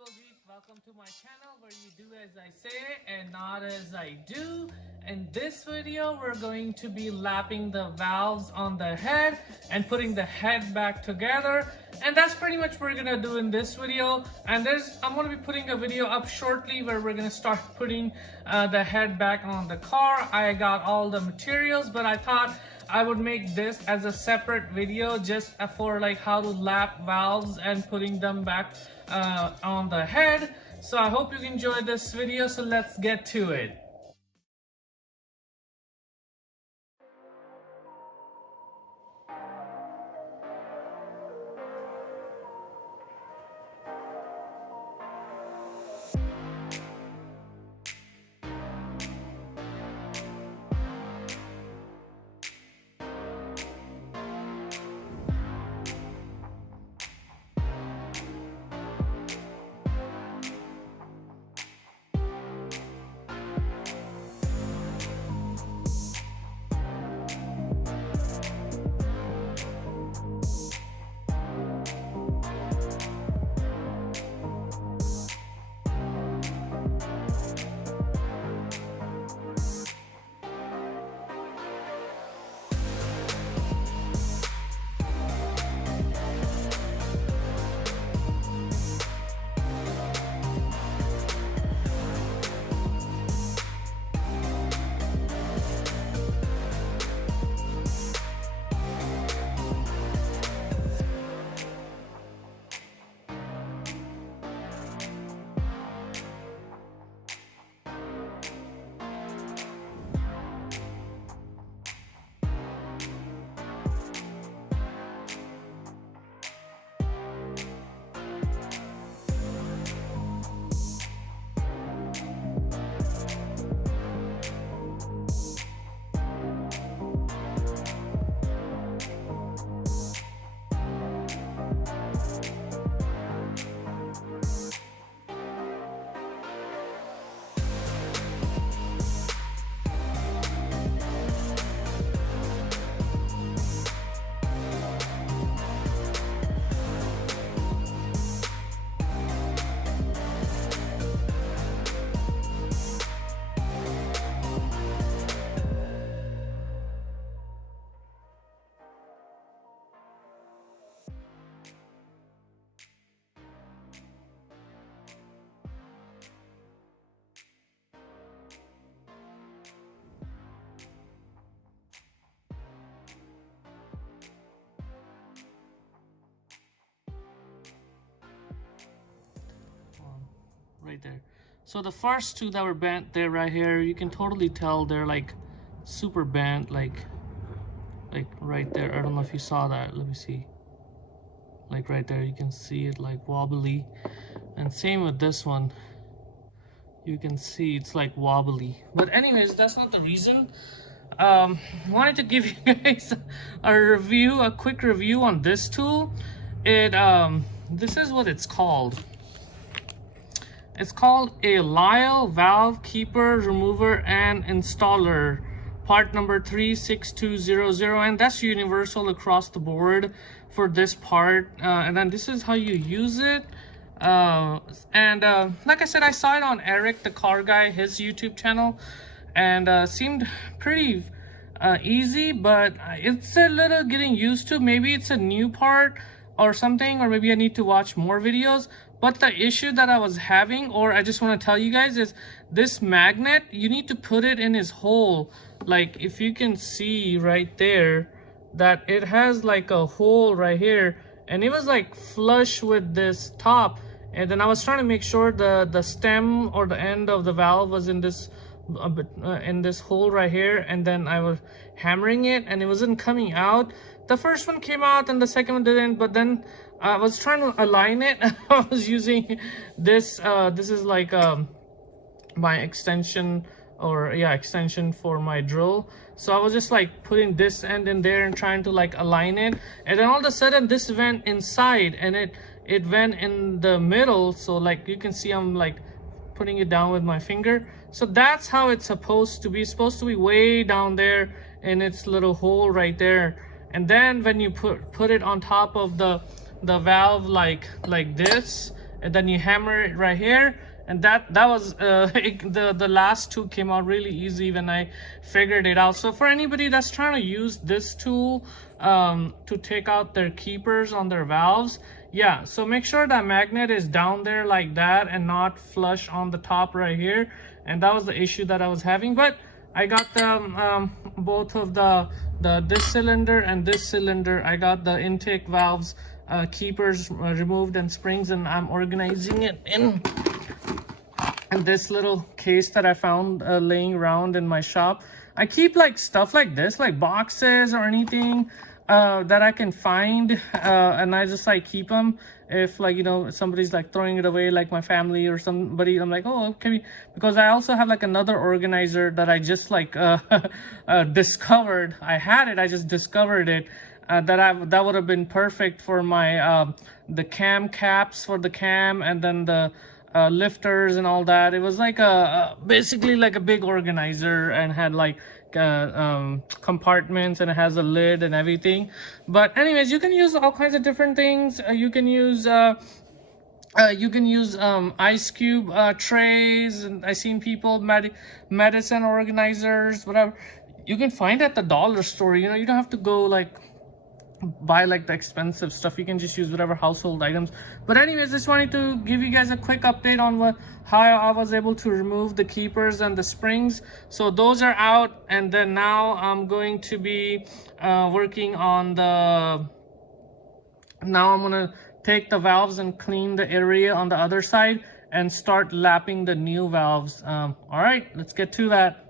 Baljeet. Welcome to my channel where you do as I say and not as I do. In this video, we're going to be lapping the valves on the head and putting the head back together. And that's pretty much what we're gonna do in this video. And I'm gonna be putting a video up shortly where we're gonna start putting the head back on the car. I got all the materials, but I thought I would make this as a separate video just for like how to lap valves and putting them back on the head. So I hope you enjoyed this video, so let's get to it. Right there. So the first two that were bent there right here, you can totally tell they're like super bent, like right there. I don't know if you saw that. Let me see. Like right there, you can see it like wobbly. And same with this one. You can see it's like wobbly. But anyways, that's not the reason. Wanted to give you guys a quick review on this tool. This is what it's called. It's called a Lyle Valve Keeper Remover and Installer, part number 36200, and that's universal across the board for this part. And then this is how you use it. Like I said, I saw it on Eric the Car Guy, his YouTube channel, and seemed pretty easy, but it's a little getting used to. Maybe it's a new part or something, or maybe I need to watch more videos. But the issue that I was having, or I just want to tell you guys, is this magnet, you need to put it in his hole. Like if you can see right there that it has like a hole right here, and it was like flush with this top. And then I was trying to make sure the stem or the end of the valve was in this hole right here, and then I was hammering it and it wasn't coming out. The first one came out and the second one didn't, but then I was trying to align it. I was using this this is like my extension, or yeah, extension for my drill. So I was just like putting this end in there and trying to like align it, and then all of a sudden this went inside and it went in the middle. So like you can see I'm like putting it down with my finger. So that's how it's supposed to be. It's supposed to be way down there in its little hole right there. And then when you put it on top of the valve like this, and then you hammer it right here, and that was the last two came out really easy when I figured it out. So for anybody that's trying to use this tool to take out their keepers on their valves, yeah, so make sure that magnet is down there like that and not flush on the top right here. And that was the issue that I was having, but I got the both of the this cylinder and this cylinder. I got the intake valves keepers removed and springs, and I'm organizing it in this little case that I found laying around in my shop. I keep like stuff like this, like boxes or anything that I can find, and I just like keep them. If like, you know, somebody's like throwing it away, like my family or somebody, I'm like, oh, okay. Because I also have like another organizer that I just like discovered. I had it, I just discovered it. That would have been perfect for my the cam caps for the cam, and then the lifters and all that. It was like basically like a big organizer, and had like compartments, and it has a lid and everything. But anyways, you can use all kinds of different things. You can use ice cube trays, and I seen people medicine organizers, whatever you can find at the dollar store. You know, you don't have to go like buy like the expensive stuff. You can just use whatever household items. But anyways, just wanted to give you guys a quick update on how I was able to remove the keepers and the springs. So those are out, and then now I'm going to be working on the now I'm gonna take the valves and clean the area on the other side and start lapping the new valves. All right, let's get to that.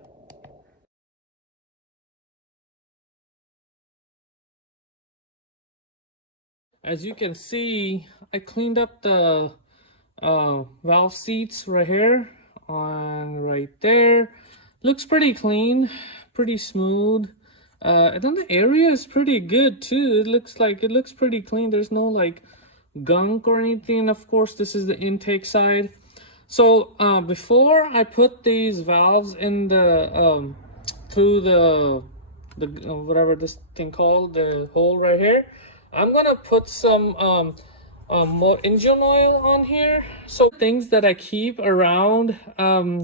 As you can see, I cleaned up the valve seats right here and right there. Looks pretty clean, pretty smooth. And then the area is pretty good too. It looks pretty clean. There's no like gunk or anything. Of course, this is the intake side. So before I put these valves in the through the whatever this thing called, the hole right here, I'm gonna put some more engine oil on here. So things that I keep around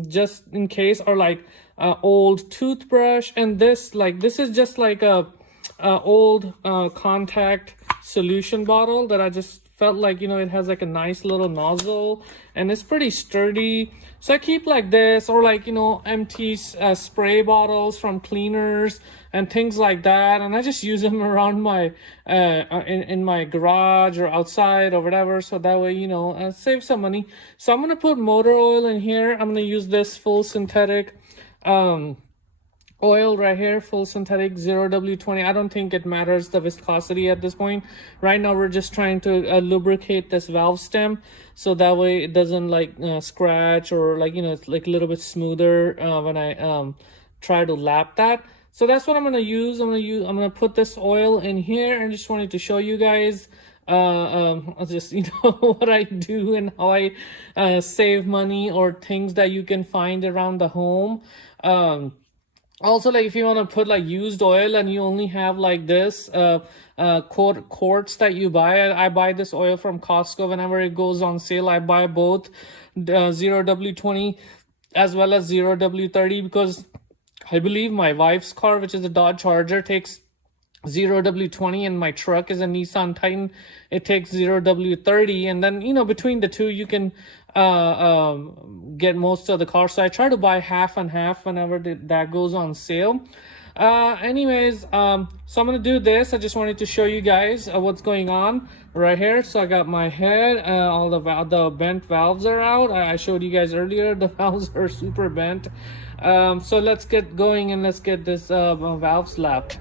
just in case are like old toothbrush, and this is just like a old contact solution bottle that I just felt like, you know, it has like a nice little nozzle and it's pretty sturdy. So I keep like this, or like, you know, empty spray bottles from cleaners and things like that, and I just use them around my in my garage or outside or whatever, so that way, you know, save some money. So I'm gonna put motor oil in here. I'm gonna use this full synthetic oil right here, full synthetic 0W20. I don't think it matters the viscosity at this point. Right now we're just trying to lubricate this valve stem, so that way it doesn't like scratch, or like, you know, it's like a little bit smoother when I try to lap that. So that's what I'm gonna use. I'm gonna put this oil in here, and just wanted to show you guys just, you know, what I do and how I save money, or things that you can find around the home. Also, like if you want to put like used oil and you only have like this quarts that you buy, I buy this oil from Costco whenever it goes on sale. I buy both 0W20 as well as 0W30, because I believe my wife's car, which is a Dodge Charger, takes 0W20, and my truck is a Nissan Titan, it takes 0W30, and then, you know, between the two you can get most of the car. So I try to buy half and half whenever that goes on sale. Anyways, so I'm gonna do this. I just wanted to show you guys what's going on right here. So I got my head, all the bent valves are out. I showed you guys earlier, the valves are super bent. So let's get going and let's get this valve slapped.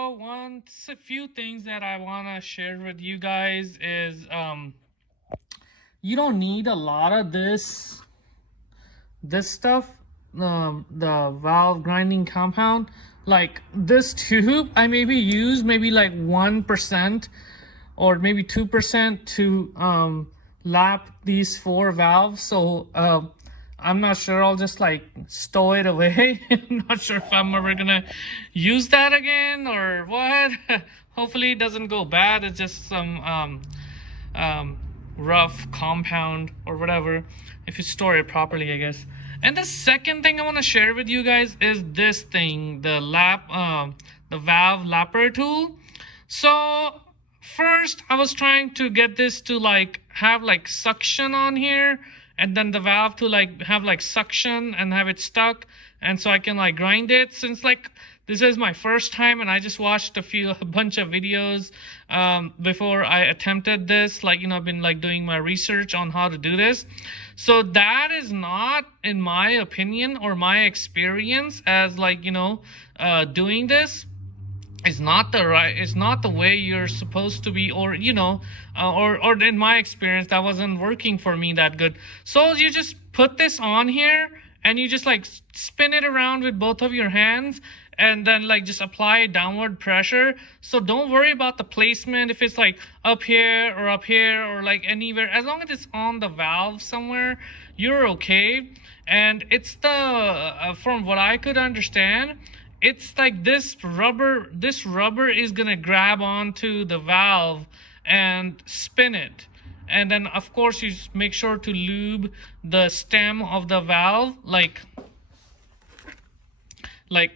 So a few things that I wanna share with you guys is you don't need a lot of this stuff, the valve grinding compound. Like this tube, I maybe use maybe like 1% or maybe 2% to lap these 4 valves. So I'm not sure, I'll just like stow it away. I'm not sure if I'm ever gonna use that again or what. Hopefully it doesn't go bad. It's just some rough compound or whatever, if you store it properly, I guess. And the second thing I want to share with you guys is this thing, the valve lapper tool. So first I was trying to get this to like have like suction on here, and then the valve to like have like suction and have it stuck, and so I can like grind it. Since like this is my first time and I just watched a bunch of videos before I attempted this, like, you know, I've been like doing my research on how to do this. So that is not, in my opinion or my experience as like, you know, doing this. it's not the way you're supposed to be, or or in my experience that wasn't working for me that good. So you just put this on here and you just like spin it around with both of your hands, and then like just apply downward pressure. So don't worry about the placement, if it's like up here or like anywhere, as long as it's on the valve somewhere, you're okay. And it's the from what I could understand, it's like this rubber is gonna grab onto the valve and spin it. And then of course you make sure to lube the stem of the valve, like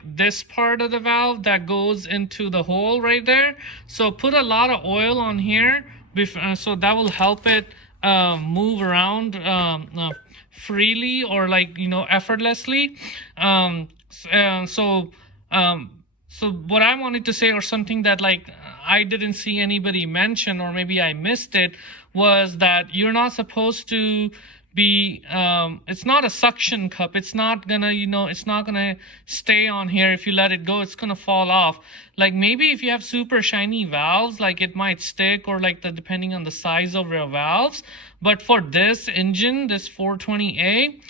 this part of the valve that goes into the hole right there. So put a lot of oil on here, so that will help it move around freely, or like effortlessly. So what I wanted to say, or something that like I didn't see anybody mention, or maybe I missed it, was that you're not supposed to be it's not a suction cup. It's not gonna it's not gonna stay on here. If you let it go, it's gonna fall off. Like maybe if you have super shiny valves, like it might stick, or like depending on the size of your valves. But for this engine, this 420A,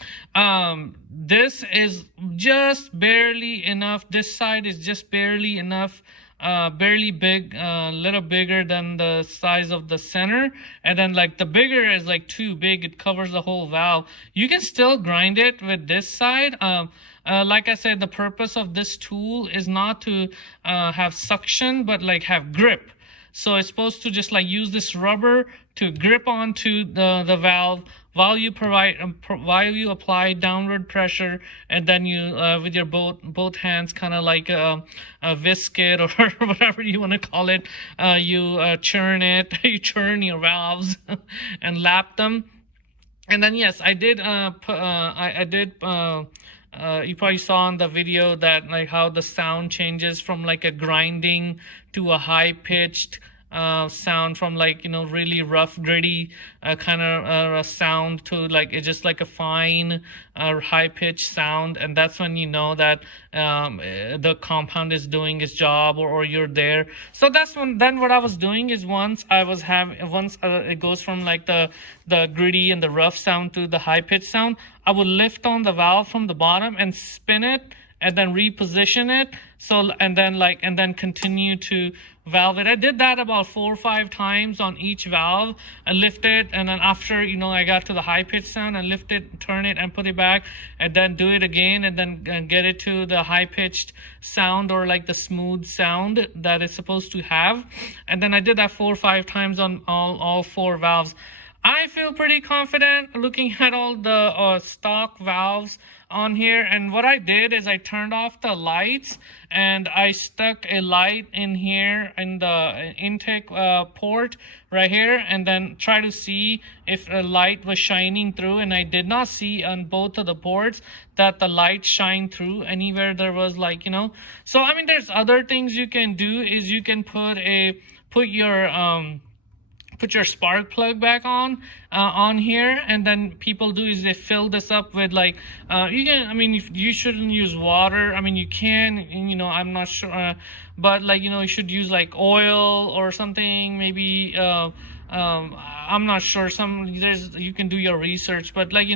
this is just barely enough. This side is just barely enough, barely big, little bigger than the size of the center. And then like the bigger is like too big, it covers the whole valve. You can still grind it with this side. Like I said, the purpose of this tool is not to have suction, but like have grip. So it's supposed to just like use this rubber to grip onto the valve while you apply downward pressure, and then you with your both hands kind of like whisk it, or whatever you want to call it. You churn it, you churn your valves and lap them. And then yes, I did you probably saw in the video that like how the sound changes from like a grinding to a high pitched sound, from like really rough gritty kind of sound to like it's just like a fine high pitched sound. And that's when you know that the compound is doing its job, or you're there. So that's when then what I was doing is once it goes from like the gritty and the rough sound to the high pitched sound, I would lift on the valve from the bottom and spin it, and then reposition it. So and then continue to valve it. I did that about 4 or 5 times on each valve. I lift it, and then after I got to the high pitch sound, I lift it, turn it, and put it back, and then do it again, and then get it to the high pitched sound, or like the smooth sound that it's supposed to have. And then I did that 4 or 5 times on all 4 valves. I feel pretty confident looking at all the stock valves on here. And what I did is I turned off the lights, and I stuck a light in here in the intake port right here, and then try to see if a light was shining through. And I did not see on both of the ports that the light shine through anywhere there was like So I mean, there's other things you can do. Is you can put your spark plug back on here, and then people do is they fill this up with like you shouldn't use water. I mean, you can, I'm not sure, but like you should use like oil or something, maybe I'm not sure. You can do your research, but like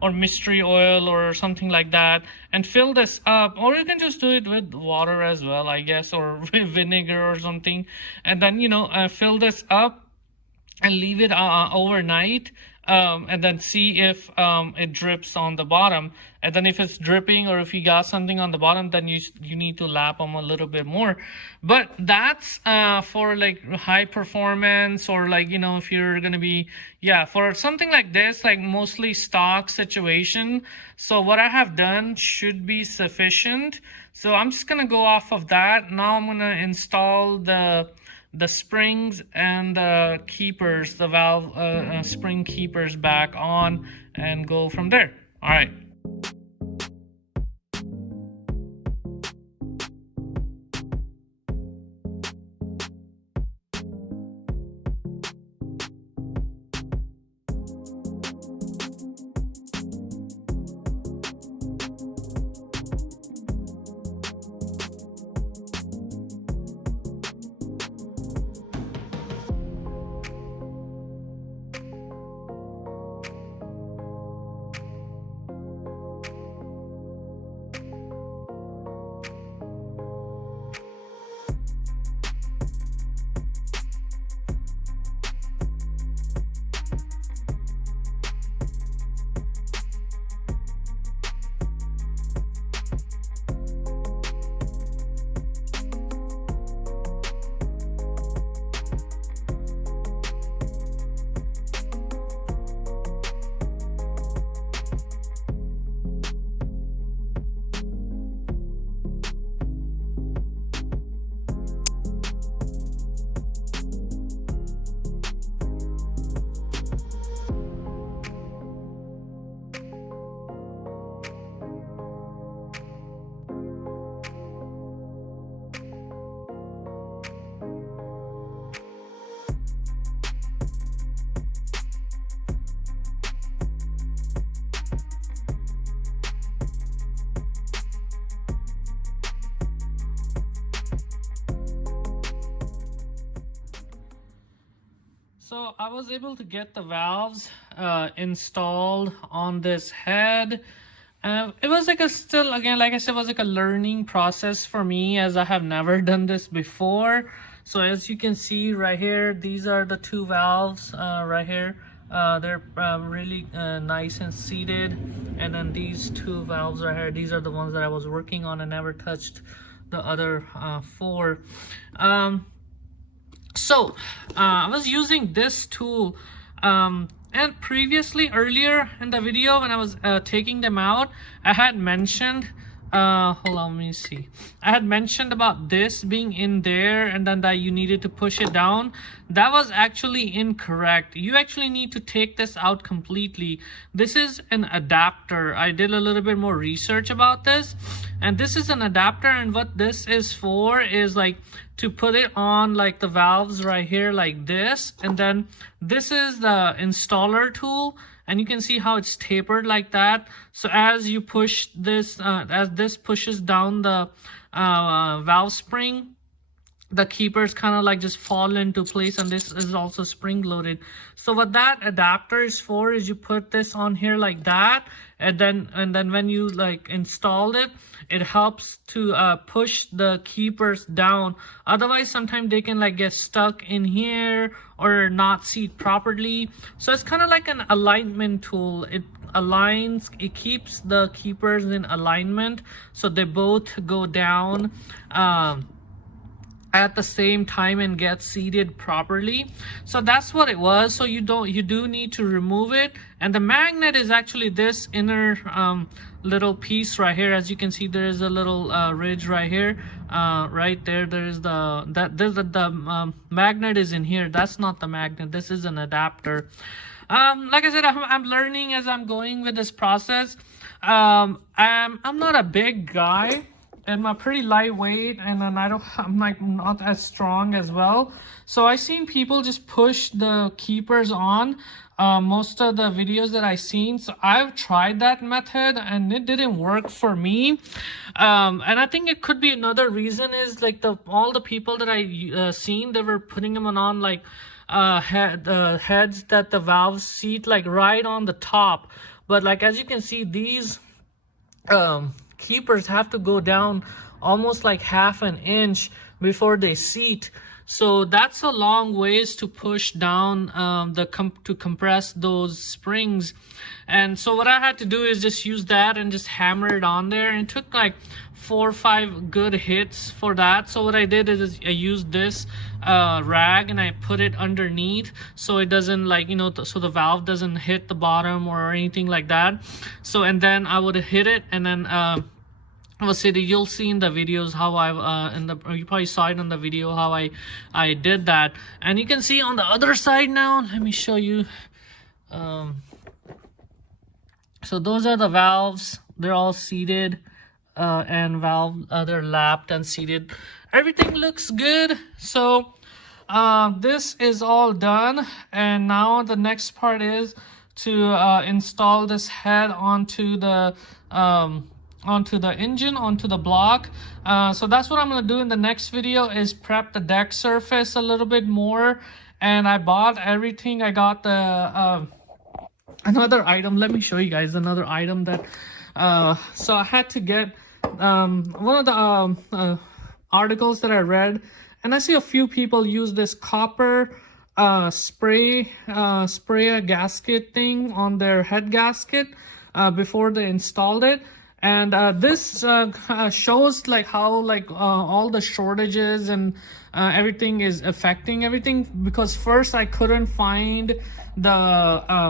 or mystery oil or something like that, and fill this up. Or you can just do it with water as well, I guess, or vinegar or something, and then fill this up and leave it overnight, and then see if it drips on the bottom. And then if it's dripping, or if you got something on the bottom, then you need to lap them a little bit more. But that's for like high performance, or like if you're gonna be for something like this, like mostly stock situation. So what I have done should be sufficient. So I'm just gonna go off of that. Now I'm gonna install the springs and the keepers, the valve spring keepers back on, and go from there. All right. So I was able to get the valves installed on this head. It was like a still, again, like I said, was like a learning process for me, as I have never done this before. So as you can see right here, these are the two valves right here. They're really nice and seated. And then these two valves right here, these are the ones that I was working on and never touched the other four. So I was using this tool and previously, earlier in the video when I was taking them out, I had mentioned hold on, let me see. I had mentioned about this being in there and then that you needed to push it down. That was actually incorrect. You actually need to take this out completely. This is an adapter. I did a little bit more research about this, and this is an adapter, and what this is for is like to put it on like the valves right here like this, and then this is the installer tool. And you can see how it's tapered like that. So as you push this, as this pushes down the valve spring, the keepers kind of like just fall into place, and this is also spring loaded. So what that adapter is for is you put this on here like that, and then when you like installed it, it helps to push the keepers down. Otherwise sometimes they can like get stuck in here or not seat properly. So it's kind of like an alignment tool. It aligns, it keeps the keepers in alignment so they both go down at the same time and get seated properly. So that's what it was. So you do need to remove it, and the magnet is actually this inner little piece right here. As you can see, there is a little ridge right here, right there. There's the magnet is in here. That's not the magnet, this is an adapter. Like I said, I'm learning as I'm going with this process. I'm not a big guy, and I'm pretty lightweight, and then I'm like not as strong as well. So I seen people just push the keepers on most of the videos that I seen. So I've tried that method and it didn't work for me. And I think it could be another reason is like all the people that I seen, they were putting them on like heads that the valves seat like right on the top. But like as you can see, these keepers have to go down almost like half an inch before they seat. So that's a long ways to push down to compress those springs. And so what I had to do is just use that and just hammer it on there, and it took like 4 or 5 good hits for that. So what I did is I used this rag and I put it underneath so it doesn't like, you know, so the valve doesn't hit the bottom or anything like that. So and then I would hit it, and then obviously you'll see in the videos how you probably saw it on the video how I did that. And you can see on the other side now, let me show you. So those are the valves. They're all seated and they're lapped and seated. Everything looks good. So this is all done, and now the next part is to install this head onto the engine, onto the block. So that's what I'm going to do in the next video, is prep the deck surface a little bit more. And I bought everything. I got the another item. Let me show you guys another item that so I had to get one of the articles that I read, and I see a few people use this copper spray a gasket thing on their head gasket before they installed it. And this shows like how like all the shortages and everything is affecting everything, because first I couldn't find the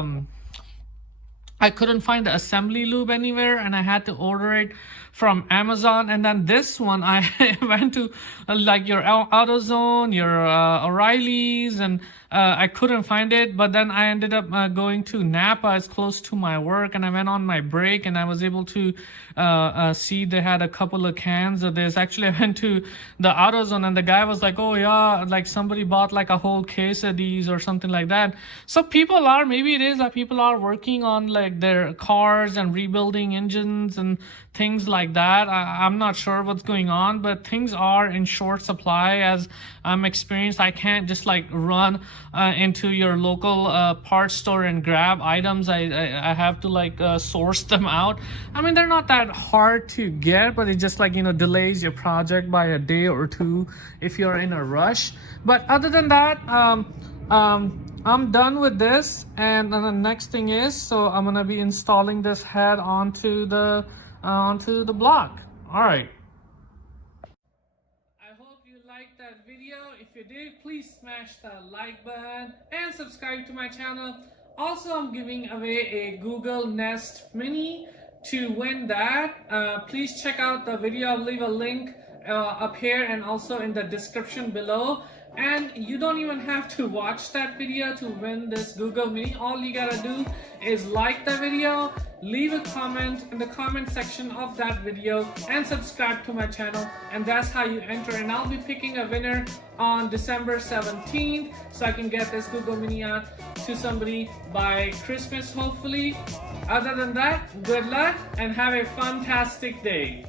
assembly lube anywhere, and I had to order it from Amazon. And then this one I went to like your AutoZone, your O'Reilly's, and I couldn't find it. But then I ended up going to Napa. It's close to my work, and I went on my break and I was able to see they had a couple of cans of this. Actually, I went to the AutoZone and the guy was like, oh yeah, like somebody bought like a whole case of these or something like that. So people are, maybe it is that people are working on like their cars and rebuilding engines and things like that. I'm not sure what's going on, but things are in short supply. As I'm experienced, I can't just like run into your local parts store and grab items. I have to like source them out. I mean, they're not that hard to get, but it just like, you know, delays your project by a day or two if you're in a rush. But other than that, I'm done with this, and then the next thing is, so I'm gonna be installing this head onto the block. All right. I hope you liked that video. If you did, please smash the like button and subscribe to my channel. Also, I'm giving away a Google Nest Mini. To win that, please check out the video. I'll leave a link up here and also in the description below. And you don't even have to watch that video to win this Google Mini. All you gotta do is like the video, leave a comment in the comment section of that video, and subscribe to my channel, and that's how you enter. And I'll be picking a winner on December 17th, so I can get this Google Mini out to somebody by Christmas, hopefully. Other than that, good luck and have a fantastic day.